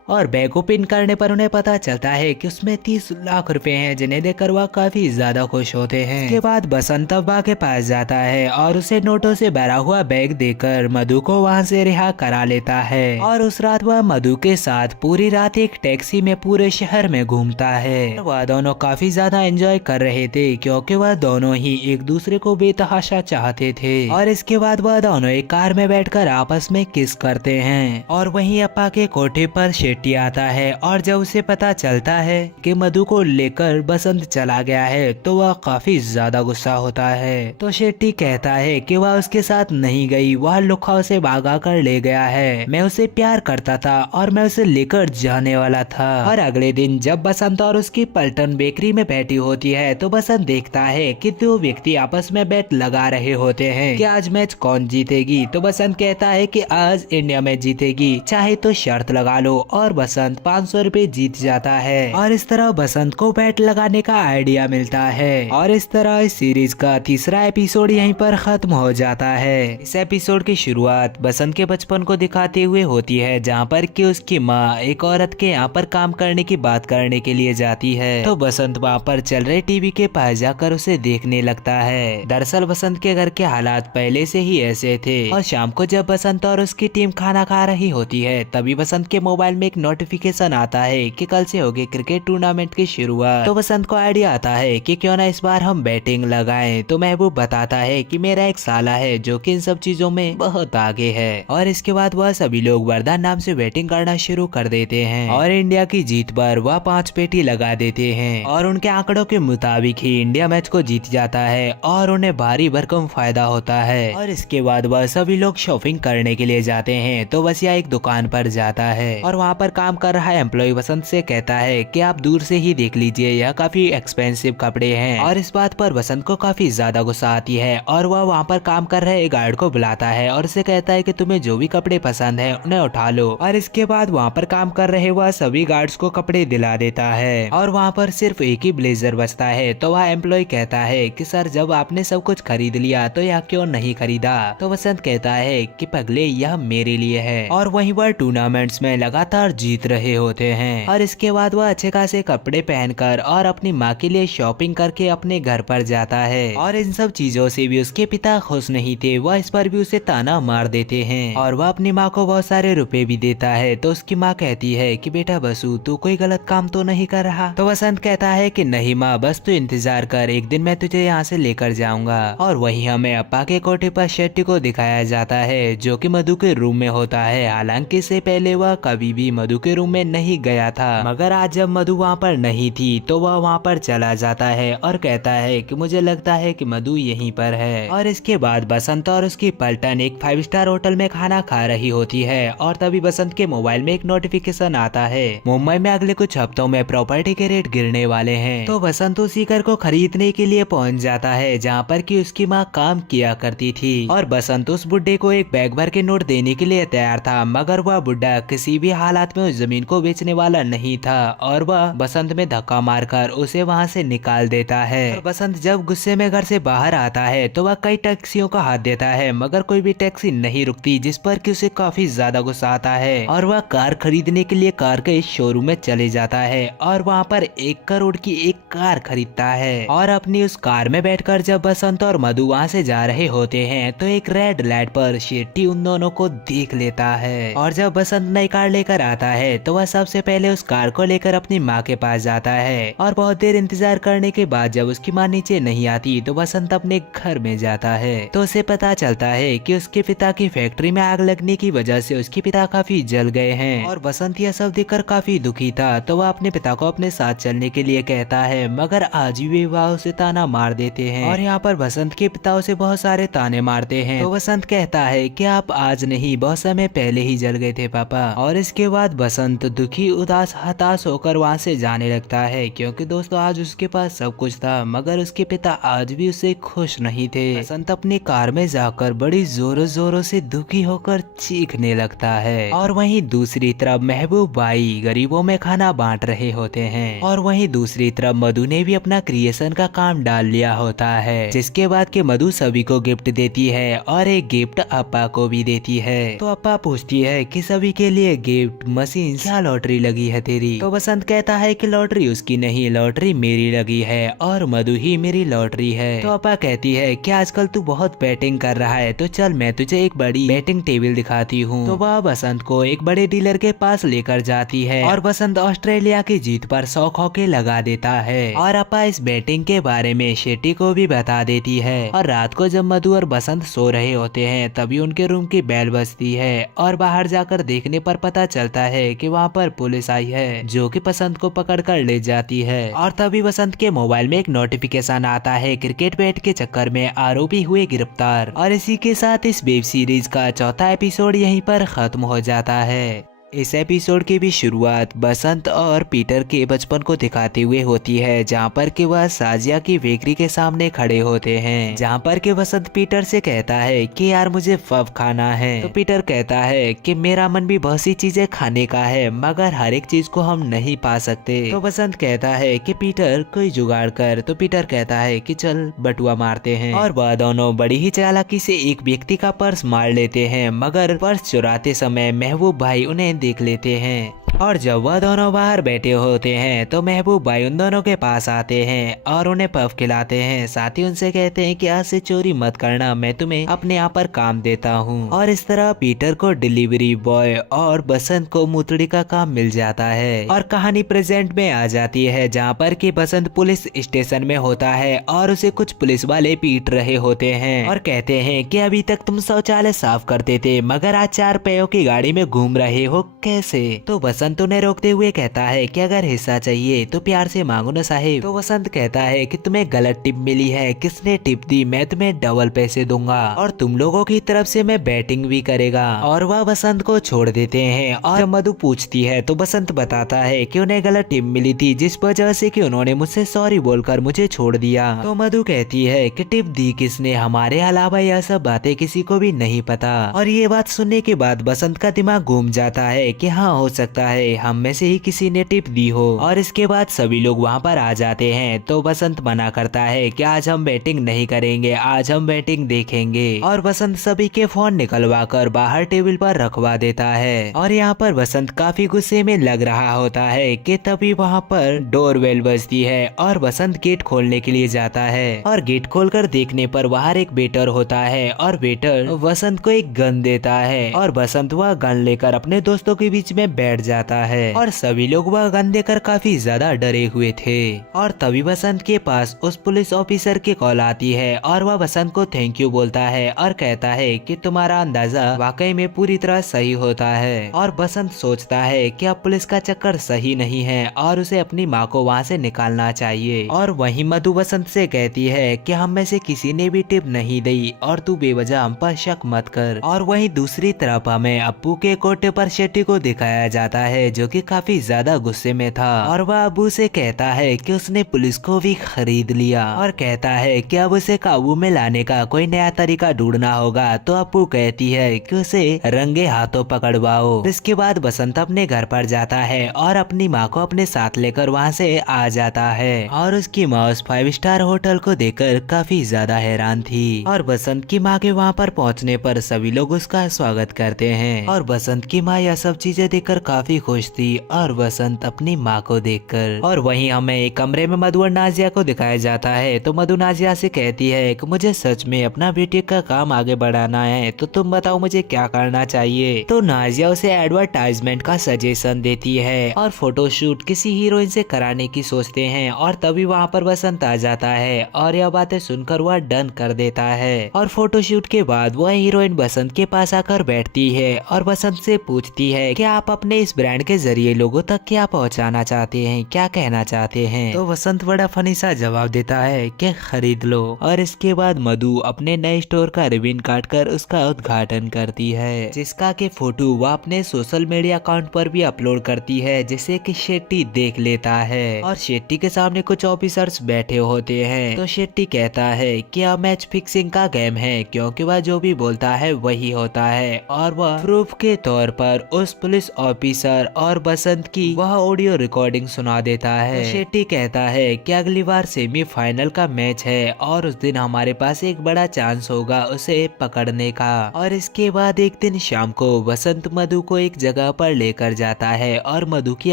और बैग ओपन करने पर उन्हें पता चलता है कि उसमें 30 लाख रुपए हैं, जिन्हें देखकर वह काफी ज्यादा खुश होते हैं। इसके बाद बसंत अब्बा के पास जाता है और उसे नोटों से भरा हुआ बैग देकर मधु को वहां से रिहा करा लेता है और उस रात वह मधु के साथ पूरी रात एक टैक्सी में पूरे शहर में घूमता है। वह दोनों काफी ज्यादा एंजॉय कर रहे थे क्योंकि वह दोनों ही एक दूसरे को बेतहाशा चाहते थे। और इसके बाद वह दोनों एक कार में बैठकर आपस में किस करते हैं और वहीं अप्पा के कोठे पर शेट्टी आता है और जब उसे पता चलता है कि मधु को लेकर बसंत चला गया है तो वह काफी ज्यादा गुस्सा होता है। तो शेट्टी कहता है कि वह उसके साथ नहीं गई, वह लुखा उसे भागा कर ले गया है। मैं उसे प्यार करता था और मैं उसे लेकर जाने वाला था। और अगले दिन जब बसंत और उसकी पल्टन बेकरी में बैठी होती है तो बसंत देखता है कि 2 व्यक्ति आपस में बैट लगा रहे होते हैं कि आज मैच कौन जीतेगी। तो बसंत कहता है कि आज इंडिया मैच जीतेगी, चाहे तो शर्त लगा लो, और बसंत 500 रुपए जीत जाता है। और इस तरह बसंत को बैट लगाने का आइडिया मिलता है और इस तरह इस सीरीज का तीसरा एपिसोड यहीं पर खत्म हो जाता है। इस एपिसोड की शुरुआत बसंत के बचपन को दिखाते हुए होती है जहाँ पर कि उसकी माँ एक औरत के यहाँ पर काम करने की बात करने के लिए जाती है। तो बसंत वहाँ पर चल रहे टीवी के पास जाकर उसे देखने लगता है। दरअसल बसंत के घर के हालात पहले से ही ऐसे थे और शाम को जब बसंत और उसकी टीम खाना खा रही होती है तभी बसंत के मोबाइल में एक नोटिफिकेशन आता है कि कल से होगी क्रिकेट टूर्नामेंट की शुरुआत। तो बसंत को आइडिया आता है कि क्यों ना इस बार हम बैटिंग लगाएं। तो महबूब बताता है कि मेरा एक साला है जो कि इन सब चीजों में बहुत आगे है। और इसके बाद वह सभी लोग वरदान नाम से बैटिंग करना शुरू कर देते हैं और इंडिया की जीत पर वह 5 पेटी लगा देते हैं और उनके आंकड़ों के मुताबिक ही इंडिया मैच को जीत जाता है और उन्हें भारी भरकम फायदा होता है। और इसके बाद वह सभी लोग शॉपिंग करने के लिए जाते हैं। तो बसिया एक दुकान पर जाता है और वहाँ पर काम कर रहा एम्प्लॉय बसंत से कहता है कि आप दूर से ही देख लीजिए, यह काफी एक्सपेंसिव कपड़े हैं। और इस बात पर बसंत को काफी ज्यादा गुस्सा आती है और वह वहाँ पर काम कर रहे गार्ड को बुलाता है और उसे कहता है कि तुम्हें जो भी कपड़े पसंद है उन्हें उठा लो। और इसके बाद वहाँ पर काम कर रहे वह सभी गार्ड्स को कपड़े दिला देता है और वहाँ पर सिर्फ एक ही ब्लेजर बचता है। तो वह एम्प्लॉय कहता है कि सर, जब आपने सब कुछ खरीद लिया तो यह क्यों नहीं खरीदा? तो बसंत कहता है कि पगले, यह मेरे लिए है। और वहीं वह टूर्नामेंट्स में लगातार जीत रहे होते हैं। और इसके बाद वह अच्छे खासे कपड़े पहनकर और अपनी माँ के लिए शॉपिंग करके अपने घर पर जाता है। और इन सब चीजों से भी उसके पिता खुश नहीं थे, वह इस पर भी उसे ताना मार देते हैं और वह अपनी माँ को बहुत सारे रुपए भी देता है। तो उसकी माँ कहती है कि बेटा बसु, तू कोई गलत काम तो नहीं कर रहा? तो बसंत कहता है कि नहीं माँ, बस तू इंतजार कर, एक दिन मैं तुझे यहाँ से लेकर जाऊंगा। और वहीं हमें अप्पा के कोठे पर शेट्टी को दिखाया जाता है जो कि मधु के रूम में होता है। हालांकि इससे पहले वह कभी भी मधु के रूम में नहीं गया था, मगर आज जब मधु वहाँ पर नहीं थी तो वह वहाँ पर चला जाता है और कहता है कि मुझे लगता है कि मधु यहीं पर है। और इसके बाद बसंत और उसकी पलटन एक 5 स्टार होटल में खाना खा रही होती है और तभी बसंत के मोबाइल में एक नोटिफिकेशन आता है, मुंबई में अगले कुछ हफ्तों में प्रॉपर्टी के रेट गिरने वाले हैं। तो बसंत उसी घर को खरीदने के लिए पहुंच जाता है जहाँ पर कि उसकी माँ काम किया करती थी। और बसंत उस बुड्ढे को एक बैग भर के नोट देने के लिए तैयार था, मगर वह बुड्ढा किसी भी हालात में उस जमीन को बेचने वाला नहीं था और वह बसंत में धक्का मारकर उसे वहाँ से निकाल देता है। और बसंत जब गुस्से में घर से बाहर आता है तो वह कई टैक्सियों का हाथ देता है, मगर कोई भी टैक्सी नहीं रुकती, जिस पर कि उसे काफी ज्यादा गुस्सा आता है और वह कार खरीदने के लिए कार के शोरूम में चले जाता है और वहाँ पर 1 करोड़ की एक कार खरीदता है। और अपनी उस कार में बैठकर जब बसंत और मधु वहाँ से जा रहे होते हैं तो एक रेड लाइट पर शेट्टी उन दोनों को देख लेता है। और जब बसंत नई कार लेकर आता है तो वह सबसे पहले उस कार को लेकर अपनी माँ के पास जाता है और बहुत देर इंतजार करने के बाद जब उसकी माँ नीचे नहीं आती तो बसंत अपने घर में जाता है। तो उसे पता चलता है कि उसके पिता की फैक्ट्री में आग लगने की वजह से उसके पिता काफी जल गए हैं। और बसंत यह सब देखकर काफी दुखी था, तो वह अपने पिता को अपने साथ चलने के लिए कहता है, मगर आज भी वह उसे ताना मार देते हैं। और यहाँ पर बसंत के पिता उसे बहुत सारे ताने मारते हैं। तो बसंत कहता है कि आप आज नहीं, बहुत समय पहले ही जल गए थे पापा। और इसके बाद बसंत दुखी, उदास, हताश होकर वहाँ से जाने लगता है, क्योंकि दोस्तों आज उसके पास सब कुछ था, मगर उसके पिता आज भी उससे खुश नहीं थे। बसंत अपनी कार में जाकर बड़ी जोरों जोरों से दुखी होकर चीखने लगता है। और वहीं दूसरी तरफ महबूब भाई गरीबों में खाना बांट रहे होते हैं। और वहीं दूसरी तरफ मधु ने भी अपना क्रिएशन का काम डाल लिया होता है, जिसके बाद के मधु सभी को गिफ्ट देती है और एक गिफ्ट अप्पा को भी देती है। तो अप्पा पूछती है कि सभी के लिए गिफ्ट मशीन, क्या लॉटरी लगी है तेरी? तो बसंत कहता है कि लॉटरी उसकी नहीं, लॉटरी मेरी लगी है और मधु ही मेरी लॉटरी है। तो अप्पा कहती है कि आजकल तू बहुत बैटिंग कर रहा है, तो चल मैं तुझे एक बड़ी बैटिंग टेबल दिखाती हूँ। तो वह बसंत को एक बड़े डीलर के पास लेकर जाती है और बसंत ऑस्ट्रेलिया की जीत पर 100 खोखे लगा देता है। और अप्पा इस बैटिंग के बारे में शेट्टी को भी बता देती है। और रात को जब मधु और बसंत सो रहे होते हैं तभी उनके रूम की बेल बजती है और बाहर जाकर देखने पर पता चलता है कि वहाँ पर पुलिस आई है, जो कि बसंत को पकड़ कर ले जाती है। और तभी बसंत के मोबाइल में एक नोटिफिकेशन आता है, क्रिकेट बैट के चक्कर में आरोपी हुए गिरफ्तार। और इसी के साथ इस वेब सीरीज का चौथा एपिसोड यहीं पर खत्म हो जाता है। इस एपिसोड की भी शुरुआत बसंत और पीटर के बचपन को दिखाते हुए होती है, जहाँ पर कि वह साजिया की बेकरी के सामने खड़े होते हैं, जहाँ पर कि बसंत पीटर से कहता है कि यार मुझे पफ खाना है। तो पीटर कहता है कि मेरा मन भी बहुत सी चीजें खाने का है, मगर हर एक चीज को हम नहीं पा सकते। तो बसंत कहता है कि पीटर कोई जुगाड़ कर। तो पीटर कहता है कि चल बटुआ मारते हैं। और वह दोनों बड़ी ही चालाकी से एक व्यक्ति का पर्स मार लेते हैं, मगर पर्स चुराते समय महबूब भाई उन्हें देख लेते हैं। और जब वह दोनों बाहर बैठे होते हैं तो महबूब भाई उन दोनों के पास आते हैं और उन्हें पफ खिलाते हैं। साथ ही उनसे कहते हैं कि आज से चोरी मत करना, मैं तुम्हें अपने यहाँ पर काम देता हूँ। और इस तरह पीटर को डिलीवरी बॉय और बसंत को मुतड़ी का काम मिल जाता है। और कहानी प्रेजेंट में आ जाती है, जहाँ पर कि बसंत पुलिस स्टेशन में होता है और उसे कुछ पुलिस वाले पीट रहे होते हैं और कहते हैं कि अभी तक तुम शौचालय साफ करते थे, मगर आज 4 पैयों की गाड़ी में घूम रहे हो कैसे? तो बसंत बसंत उन्हें रोकते हुए कहता है कि अगर हिस्सा चाहिए तो प्यार से मांगो ना साहिब। तो बसंत कहता है कि तुम्हें गलत टिप मिली है, किसने टिप दी, मैं तुम्हें डबल पैसे दूंगा और तुम लोगों की तरफ से मैं बैटिंग भी करेगा। और वह बसंत को छोड़ देते हैं। और जब मधु पूछती है तो बसंत बताता है कि उन्हें गलत टिप मिली थी, जिस वजह से कि उन्होंने मुझसे सॉरी बोलकर मुझे छोड़ दिया। तो मधु कहती है कि टिप दी किसने, हमारे अलावा यह सब बातें किसी को भी नहीं पता। और ये बात सुनने के बाद बसंत का दिमाग घूम जाता है कि हाँ, हो सकता है हम में से ही किसी ने टिप दी हो। और इसके बाद सभी लोग वहाँ पर आ जाते हैं। तो बसंत मना करता है कि आज हम बैटिंग नहीं करेंगे, आज हम बैटिंग देखेंगे। और बसंत सभी के फोन निकलवा कर बाहर टेबल पर रखवा देता है। और यहाँ पर बसंत काफी गुस्से में लग रहा होता है कि तभी वहाँ पर डोरबेल बजती है और बसंत गेट खोलने के लिए जाता है। और गेट खोलकर देखने पर बाहर एक वेटर होता है और वेटर बसंत को एक गन देता है। और बसंत वह गन लेकर अपने दोस्तों के बीच में बैठ जाता है। और सभी लोग वह गन देकर काफी ज्यादा डरे हुए थे। और तभी बसंत के पास उस पुलिस ऑफिसर की कॉल आती है और वह बसंत को थैंक यू बोलता है और कहता है कि तुम्हारा अंदाजा वाकई में पूरी तरह सही होता है। और बसंत सोचता है कि अब पुलिस का चक्कर सही नहीं है और उसे अपनी माँ को वहाँ से निकालना चाहिए। और वहीं मधु बसंत से कहती है कि हम में से किसी ने भी टिप नहीं दी और तू बेवजह हम पर शक मत कर। और वहीं दूसरी तरफ हमें अप्पू के कोटे पर शेट्टी को दिखाया जाता है, जो कि काफी ज्यादा गुस्से में था। और वह अब्बू से कहता है कि उसने पुलिस को भी खरीद लिया और कहता है कि अब उसे काबू में लाने का कोई नया तरीका ढूंढना होगा। तो अप्पू कहती है कि उसे रंगे हाथों पकड़वाओ। इसके बाद बसंत अपने घर पर जाता है और अपनी माँ को अपने साथ लेकर वहाँ से आ जाता है। और उसकी माँ उस 5 स्टार होटल को देखकर काफी ज्यादा हैरान थी। और बसंत की माँ के वहाँ पर पहुँचने पर सभी लोग उसका स्वागत करते हैं। और बसंत की माँ यह सब चीजें देखकर काफी खुश थी और बसंत अपनी माँ को देखकर। और वहीं हमें एक कमरे में मधु और नाजिया को दिखाया जाता है। तो मधु नाजिया से कहती है कि मुझे सच में अपना ब्यूटी का काम आगे बढ़ाना है, तो तुम बताओ मुझे क्या करना चाहिए। तो नाजिया उसे एडवर्टाइजमेंट का सजेशन देती है और फोटोशूट किसी हीरोइन से कराने की सोचते हैं। और तभी वहाँ पर बसंत आ जाता है और यह बातें सुनकर वह डन कर देता है। और फोटोशूट के बाद वह हीरोइन बसंत के पास आकर बैठती है और बसंत से पूछती है कि आप अपने इस ब्रांड के जरिए लोगों तक क्या पहुंचाना चाहते हैं, क्या कहना चाहते हैं। तो बसंत बड़ा फनी सा जवाब देता है कि खरीद लो। और इसके बाद मधु अपने नए स्टोर का रिबन काट कर उसका उद्घाटन करती है, जिसका के फोटो वह अपने सोशल मीडिया अकाउंट पर भी अपलोड करती है, जिसे कि शेट्टी देख लेता है। और शेट्टी के सामने कुछ ऑफिसर्स बैठे होते हैं। तो शेट्टी कहता है कि यह मैच फिक्सिंग का गेम है, क्योंकि वह जो भी बोलता है वही होता है। और वह प्रूफ के तौर पर उस पुलिस ऑफिसर और बसंत की वह ऑडियो रिकॉर्डिंग सुना देता है। तो शेट्टी कहता है कि अगली बार सेमीफाइनल का मैच है और उस दिन हमारे पास एक बड़ा चांस होगा उसे पकड़ने का। और इसके बाद एक दिन शाम को बसंत मधु को एक जगह पर लेकर जाता है और मधु की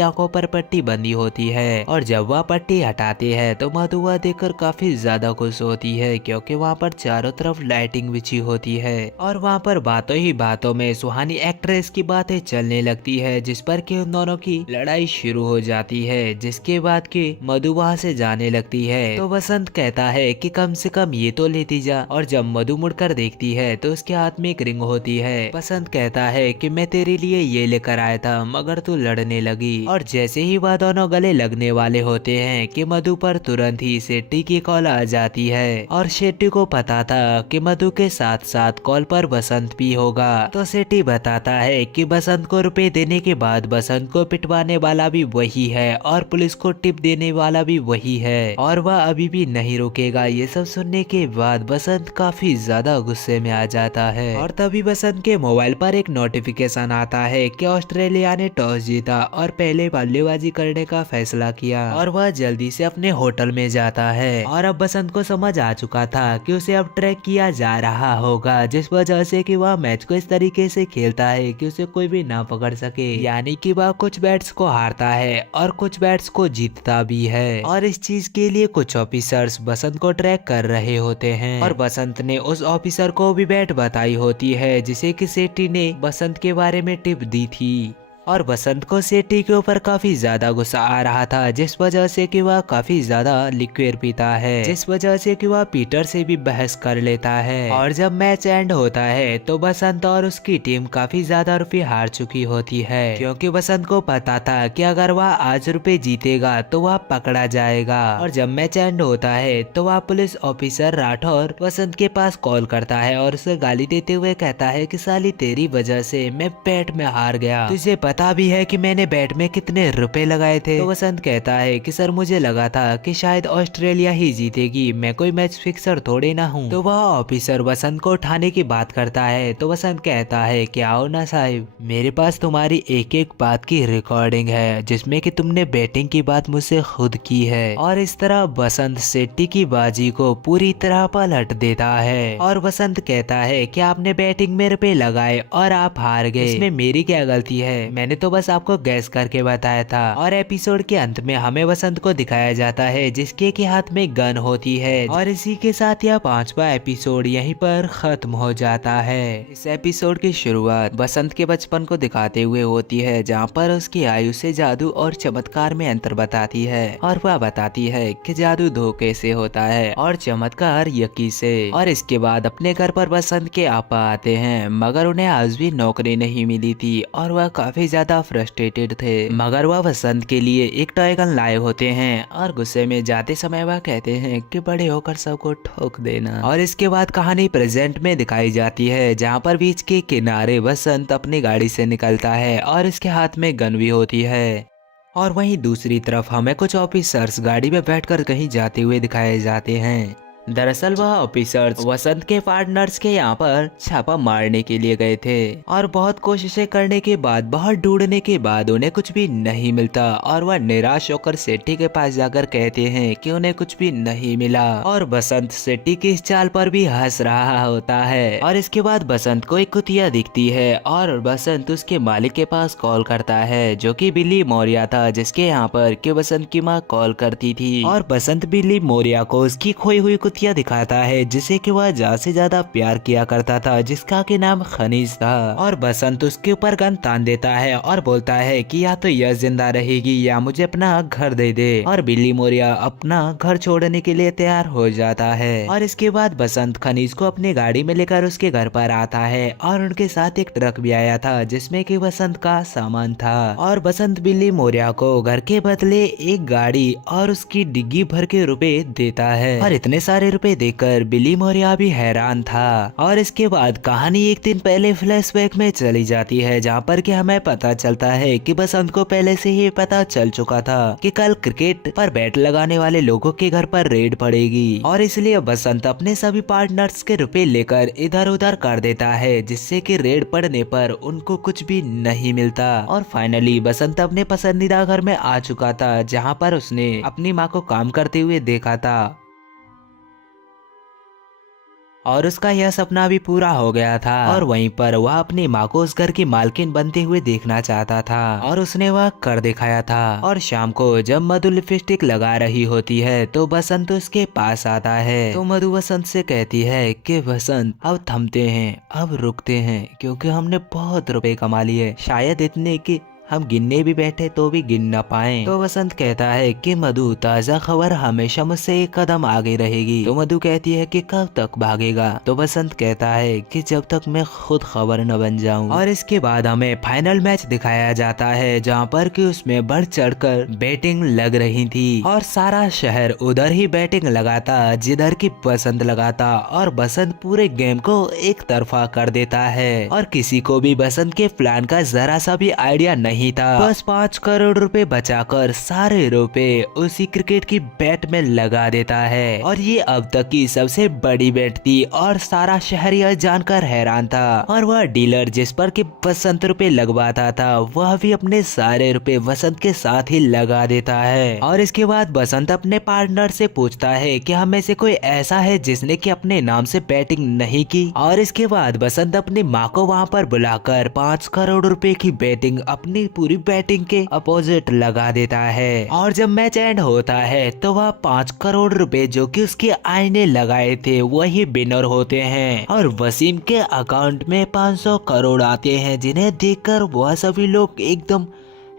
आंखों पर पट्टी बंधी होती है। और जब वह पट्टी हटाती है तो मधु वह देखकर काफी ज्यादा खुश होती है, क्योंकि वहाँ पर चारों तरफ लाइटिंग बिछी होती है। और वहाँ पर बातों ही बातों में सुहानी एक्ट्रेस की बातें चलने लगती है, जिस पर कि उन दोनों की लड़ाई शुरू हो जाती है। जिसके बाद कि मधु वहाँ से जाने लगती है। तो बसंत कहता है कि कम से कम ये तो लेती जा। और जब मधु मुड़कर देखती है तो उसके हाथ में एक रिंग होती है। बसंत कहता है कि मैं तेरे लिए ये लेकर आया था, मगर तू लड़ने लगी। और जैसे ही वह दोनों गले लगने वाले होते हैं कि मधु पर तुरंत ही शेट्टी की कॉल आ जाती है। और शेट्टी को पता था कि मधु के साथ साथ कॉल पर बसंत भी होगा। तो शेट्टी बताता है कि बसंत को रुपए देने के बाद बसंत को पिटवाने वाला भी वही है और पुलिस को टिप देने वाला भी वही है, और वह अभी भी नहीं रुकेगा। ये सब सुनने के बाद बसंत काफी ज्यादा गुस्से में आ जाता है। और तभी बसंत के मोबाइल पर एक नोटिफिकेशन आता है कि ऑस्ट्रेलिया ने टॉस जीता और पहले बल्लेबाजी करने का फैसला किया। और वह जल्दी से अपने होटल में जाता है। और अब बसंत को समझ आ चुका था कि उसे अब ट्रैक किया जा रहा होगा, जिस वजह से कि वह मैच को इस तरीके से खेलता है कि उसे कोई भी ना पकड़ सके। यानी कि वह कुछ बैट्स को हारता है और कुछ बैट्स को जीतता भी है। और इस चीज के लिए कुछ ऑफिसर्स बसंत को ट्रैक कर रहे होते हैं। और बसंत ने उस ऑफिसर को भी बैट बताई होती है, जिसे कि शेट्टी ने बसंत के बारे में टिप दी थी। और बसंत को सेठी के ऊपर काफी ज्यादा गुस्सा आ रहा था, जिस वजह से कि वह काफी ज्यादा लिक्विड पीता है, जिस वजह से कि वह पीटर से भी बहस कर लेता है। और जब मैच एंड होता है तो बसंत और उसकी टीम काफी ज्यादा रुपए हार चुकी होती है, क्योंकि बसंत को पता था कि अगर वह आज रुपए जीतेगा तो वह पकड़ा जाएगा। और जब मैच एंड होता है तो वह पुलिस ऑफिसर राठौर बसंत के पास कॉल करता है और उसे गाली देते हुए कहता है कि साली तेरी वजह से मैं बैट में हार गया, तुझे पता भी है कि मैंने बैट में कितने रुपए लगाए थे। तो बसंत कहता है कि सर मुझे लगा था कि शायद ऑस्ट्रेलिया ही जीतेगी, मैं कोई मैच फिक्सर थोड़े ना हूँ। तो वह ऑफिसर बसंत को उठाने की बात करता है तो बसंत कहता है कि आओ ना साहिब, मेरे पास तुम्हारी एक एक बात की रिकॉर्डिंग है जिसमें कि तुमने बैटिंग की बात मुझसे खुद की है। और इस तरह बसंत सेट्टी की बाजी को पूरी तरह पलट देता है। और बसंत कहता है कि आपने बैटिंग में रुपए लगाए और आप हार गए, इसमें मेरी क्या गलती है, मैंने तो बस आपको गैस करके बताया था। और एपिसोड के अंत में हमें बसंत को दिखाया जाता है जिसके के हाथ में गन होती है। और इसी के साथ यह 5वां एपिसोड यहीं पर खत्म हो जाता है। इस एपिसोड की शुरुआत बसंत के बचपन को दिखाते हुए होती है, जहाँ पर उसकी आयु से जादू और चमत्कार में अंतर बताती है। और वह बताती है कि जादू धोखे से होता है और चमत्कार यकी से। और इसके बाद अपने घर पर बसंत के आपा आते हैं, मगर उन्हें आज भी नौकरी नहीं मिली थी और वह काफी ज्यादा फ्रस्ट्रेटेड थे। मगर वह बसंत के लिए एक टॉय गन लाए होते हैं और गुस्से में जाते समय वह कहते हैं कि बड़े होकर सबको ठोक देना। और इसके बाद कहानी प्रेजेंट में दिखाई जाती है, जहाँ पर बीच के किनारे बसंत अपनी गाड़ी से निकलता है और इसके हाथ में गन भी होती है। और वहीं दूसरी तरफ हमें कुछ ऑफिसर्स गाड़ी में बैठकर कहीं जाते हुए दिखाए जाते हैं। दरअसल वह ऑफिसर्स वसंत के पार्टनर्स के यहाँ पर छापा मारने के लिए गए थे और बहुत कोशिशें करने के बाद, बहुत ढूंढने के बाद उन्हें कुछ भी नहीं मिलता। और वह निराश होकर सेठी के पास जाकर कहते हैं कि उन्हें कुछ भी नहीं मिला। और बसंत सेठी की इस चाल पर भी हंस रहा होता है। और इसके बाद बसंत को एक कुतिया दिखती है और बसंत उसके मालिक के पास कॉल करता है, जो कि बिल्ली मौर्य था, जिसके यहाँ पर कि बसंत की माँ कॉल करती थी। और बसंत बिल्ली मौर्य को उसकी खोई हुई कुतिया दिखाता है, जिसे कि वह ज्यादा से ज्यादा प्यार किया करता था, जिसका के नाम खनीज था। और बसंत उसके ऊपर गन तान देता है और बोलता है कि या तो यह जिंदा रहेगी या मुझे अपना घर दे दे। और बिल्ली मौर्य अपना घर छोड़ने के लिए तैयार हो जाता है। और इसके बाद बसंत खनीज को अपनी गाड़ी में लेकर उसके घर पर आता है और उनके साथ एक ट्रक भी आया था, जिसमें कि बसंत का सामान था। और बसंत बिल्ली मौर्य को घर के बदले एक गाड़ी और उसकी डिग्गी भर के रुपए देता है। और इतने सारे रुपए देकर बिल्ली मौर्य भी हैरान था। और इसके बाद कहानी एक दिन पहले फ्लैशबैक में चली जाती है, जहाँ पर कि हमें पता चलता है कि बसंत को पहले से ही पता चल चुका था कि कल क्रिकेट पर बैट लगाने वाले लोगों के घर पर रेड पड़ेगी। और इसलिए बसंत अपने सभी पार्टनर्स के रुपए लेकर इधर उधर कर देता है, जिससे कि रेड पड़ने पर उनको कुछ भी नहीं मिलता। और फाइनली बसंत अपने पसंदीदा घर में आ चुका था, जहाँ पर उसने अपनी माँ को काम करते हुए देखा था। और उसका यह सपना भी पूरा हो गया था। और वहीं पर वह अपनी माँ को उस घर की मालकिन बनते हुए देखना चाहता था और उसने वह कर दिखाया था। और शाम को जब मधु लिपस्टिक लगा रही होती है तो बसंत उसके पास आता है। तो मधु बसंत से कहती है कि बसंत अब थमते हैं, अब रुकते हैं, क्योंकि हमने बहुत रुपए कमा लिए, शायद इतने कि हम गिनने भी बैठे तो भी गिन न पाए। तो बसंत कहता है कि मधु ताजा खबर हमेशा मुझसे एक कदम आगे रहेगी। तो मधु कहती है कि कब तक भागेगा। तो बसंत कहता है कि जब तक मैं खुद खबर न बन जाऊं। और इसके बाद हमें फाइनल मैच दिखाया जाता है, जहाँ पर कि उसमें बढ़ चढ़कर बैटिंग लग रही थी और सारा शहर उधर ही बैटिंग लगाता जिधर की बसंत लगाता। और बसंत पूरे गेम को एक तरफा कर देता है और किसी को भी बसंत के प्लान का जरा सा भी आइडिया नहीं था। बस 5 करोड़ रुपए बचाकर सारे रुपए उसी क्रिकेट की बैट में लगा देता है। और ये अब तक की सबसे बड़ी बैट थी और सारा शहर यह जानकर हैरान था। और वह डीलर जिस पर के बसंत रुपए लगवाता था वह भी अपने सारे रुपए बसंत के साथ ही लगा देता है। और इसके बाद बसंत अपने पार्टनर से पूछता है कि हम में से कोई ऐसा है जिसने कि अपने नाम से बैटिंग नहीं की। और इसके बाद बसंत अपनी माँ को वहाँ पर बुलाकर 5 करोड़ रुपए की बैटिंग अपनी पूरी बैटिंग के अपोजिट लगा देता है। और जब मैच एंड होता है तो वह 5 करोड़ रुपए जो कि उसके आईने लगाए थे वही विनर होते हैं और वसीम के अकाउंट में 500 करोड़ आते हैं, जिन्हें देखकर वह सभी लोग एकदम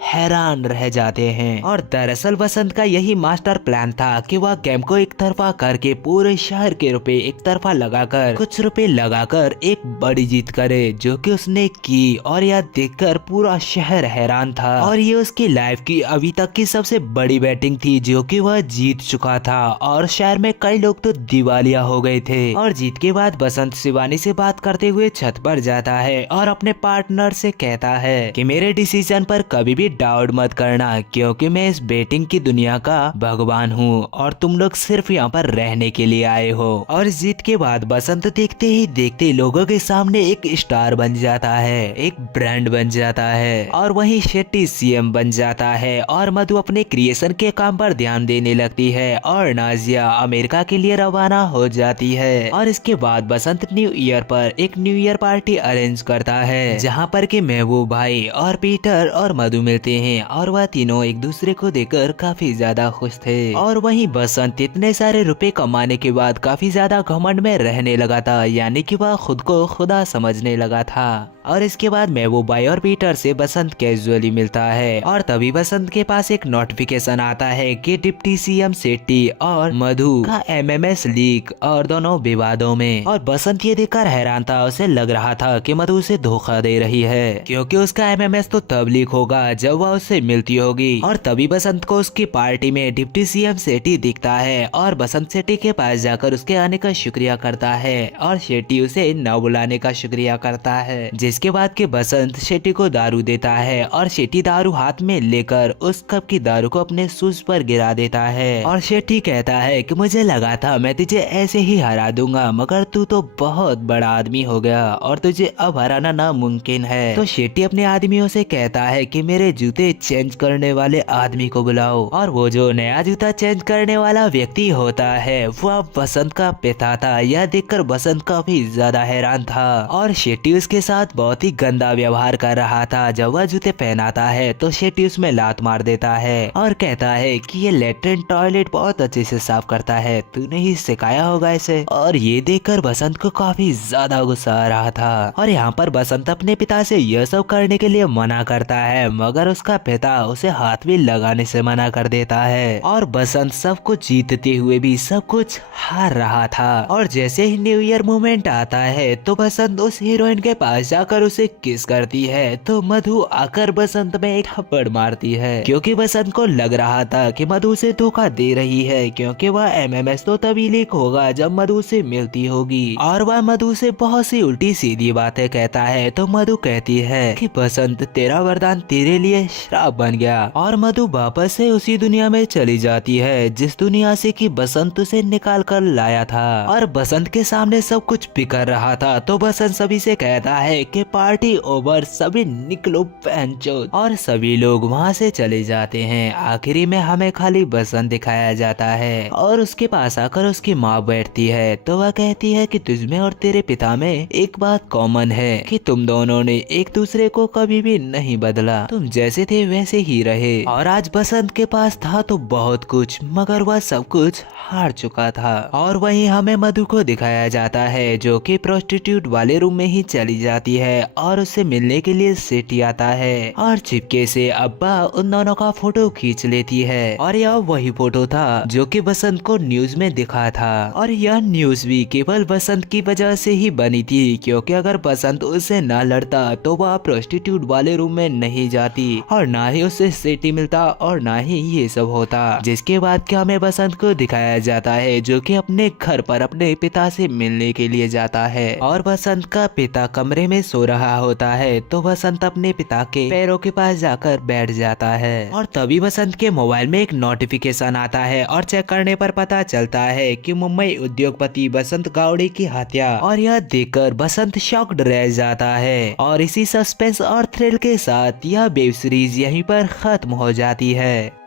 हैरान रह जाते हैं। और दरअसल बसंत का यही मास्टर प्लान था कि वह गेम को एक तरफा करके पूरे शहर के रुपए एक तरफा लगाकर कुछ रुपए लगाकर एक बड़ी जीत करे, जो कि उसने की। और यह देखकर पूरा शहर हैरान था और ये उसकी लाइफ की अभी तक की सबसे बड़ी बैटिंग थी जो कि वह जीत चुका था। और शहर में कई लोग तो दिवालिया हो गए थे। और जीत के बाद बसंत शिवानी से बात करते हुए छत पर जाता है और अपने पार्टनर से कहता है कि मेरे डिसीजन पर कभी भी डाउट मत करना, क्योंकि मैं इस बेटिंग की दुनिया का भगवान हूँ और तुम लोग सिर्फ यहाँ पर रहने के लिए आए हो। और इस जीत के बाद बसंत देखते ही देखते लोगों के सामने एक स्टार बन जाता है, एक ब्रांड बन जाता है। और वहीं शेट्टी सीएम बन जाता है और मधु अपने क्रिएशन के काम पर ध्यान देने लगती है और नाजिया अमेरिका के लिए रवाना हो जाती है। और इसके बाद बसंत न्यू ईयर पर एक न्यू ईयर पार्टी अरेंज करता है, जहाँ पर के महबूब भाई और पीटर और मधु मिलते हैं और वह तीनों एक दूसरे को देखकर काफी ज्यादा खुश थे। और वहीं बसंत इतने सारे रुपए कमाने के बाद काफी ज्यादा घमंड में रहने लगा था, यानी कि वह खुद को खुदा समझने लगा था। और इसके बाद महबूब भाई और पीटर से बसंत कैजुअली मिलता है और तभी बसंत के पास एक नोटिफिकेशन आता है कि डिप्टी सीएम शेट्टी और मधु का एमएमएस लीक और दोनों विवादों में। और बसंत ये देखकर हैरान था, उसे लग रहा था कि मधु उसे धोखा दे रही है, क्योंकि उसका एमएमएस तो तब लीक होगा जब वह उससे मिलती होगी। और तभी बसंत को उसकी पार्टी में डिप्टी सीएम शेट्टी दिखता है और बसंत शेट्टी के पास जाकर उसके आने का शुक्रिया करता है और शेट्टी उसे न बुलाने का शुक्रिया करता है। जिसके बाद के बसंत शेट्टी को दारू देता है और शेट्टी दारू हाथ में लेकर उस कप की दारू को अपने शूज पर गिरा देता है। और शेट्टी कहता है कि मुझे लगा था मैं तुझे ऐसे ही हरा दूंगा, मगर तू तो बहुत बड़ा आदमी हो गया और तुझे अब हराना नामुमकिन है। तो शेट्टी अपने आदमियों से कहता है कि मेरे जूते चेंज करने वाले आदमी को बुलाओ। और वो जो नया जूता चेंज करने वाला व्यक्ति होता है वह बसंत का पिता था। यह देखकर बसंत काफी ज्यादा हैरान था और शेट्टी उसके साथ बहुत ही गंदा व्यवहार कर रहा था। जब वह जूते पहनाता है तो शेट्टी उसमें लात मार देता है और कहता है कि ये लेटरिन टॉयलेट बहुत अच्छे से साफ करता है, तूने ही सिखाया होगा इसे। और ये देखकर बसंत को काफी ज्यादा गुस्सा आ रहा था। और यहाँ पर बसंत अपने पिता से यह सब करने के लिए मना करता है, मगर उसका पिता उसे हाथ भी लगाने से मना कर देता है। और बसंत सब कुछ जीतते हुए भी सब कुछ हार रहा था। और जैसे ही न्यू ईयर मोमेंट आता है तो बसंत उस हीरोइन के पास जाकर उसे किस करती है, तो मधु आकर बसंत में एक थप्पड़ मारती है, क्योंकि बसंत को लग रहा था कि मधु उसे धोखा दे रही है, क्योंकि वह एमएमएस तो तभी लीक होगा जब मधु से मिलती होगी। और वह मधु से बहुत सी उल्टी सीधी बातें कहता है। तो मधु कहती है कि बसंत तेरा वरदान तेरे लिए श्राप बन गया। और मधु वापस से उसी दुनिया में चली जाती है जिस दुनिया से कि बसंत उसे निकाल कर लाया था। और बसंत के सामने सब कुछ बिखर रहा था। तो बसंत सभी से कहता है कि पार्टी ओवर, सभी निकलो पैंचो। और सभी लोग वहाँ से चले जाते हैं। आखिरी में हमें खाली बसंत दिखाया जाता है और उसके पास आकर उसकी माँ बैठती है। तो वह कहती है कि तुझमें और तेरे पिता में एक बात कॉमन है कि तुम दोनों ने एक दूसरे को कभी भी नहीं बदला, तुम जैसे थे वैसे ही रहे। और आज बसंत के पास था तो बहुत कुछ, मगर वह सब कुछ हार चुका था। और वहीं हमें मधु को दिखाया जाता है जो कि प्रोस्टिट्यूट वाले रूम में ही चली जाती है और उससे मिलने के लिए शेट्टी आता है और चिपके से अब्बा उन दोनों का फोटो खींच लेती है। और यह वही फोटो था जो कि बसंत को न्यूज में दिखा था। और यह न्यूज भी केवल बसंत की वजह से ही बनी थी, क्योंकि अगर बसंत उससे न लड़ता तो वह प्रोस्टिट्यूट वाले रूम में नहीं जाती और ना ही उससे शेट्टी मिलता और ना ही ये सब होता। जिसके बाद क्या हमें बसंत को दिखाया जाता है जो कि अपने घर पर अपने पिता से मिलने के लिए जाता है। और बसंत का पिता कमरे में सो रहा होता है। तो बसंत अपने पिता के पैरों के पास जाकर बैठ जाता है। और तभी बसंत के मोबाइल में एक नोटिफिकेशन आता है और चेक करने पर पता चलता है कि मुंबई उद्योगपति बसंत गावड़े की हत्या। और यह देखकर बसंत शॉक्ड रह जाता है। और इसी सस्पेंस और थ्रिल के साथ यह वेब सीरीज यहीं पर खत्म हो जाती है।